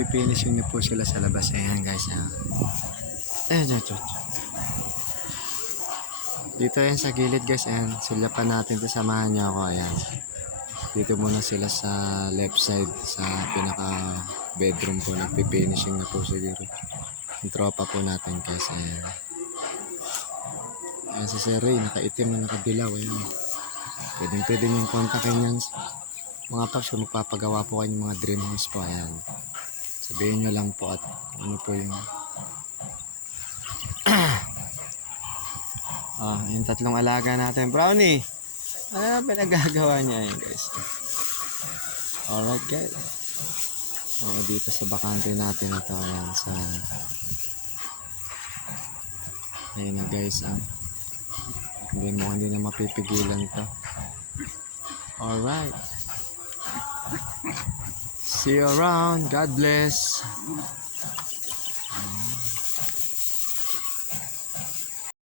nagpifinishing na po sila sa labas. Ayan guys. Dito yan sa gilid guys. Ayan, sila pa natin to, samahan niyo ako. Ayan. Dito muna sila sa left side sa pinaka bedroom po. Nagpifinishing na po siguro. Yung tropa po natin guys. Ayan. Ayan si Sir Ray, nakaitim na nakadilaw. Ayan. Pwede niyong kontakin yan. Mga paps, kung magpapagawa po kayo ng mga dream house po. Ayan. Sabihin nyo lang po at ano po yung yung tatlong alaga natin. Brownie, ano na pinagagawa niya yun guys? Alright guys. Dito sa bakante natin ito. Ayan sa ayun na guys. Hindi na mapipigilan to. Alright. See you around. God bless.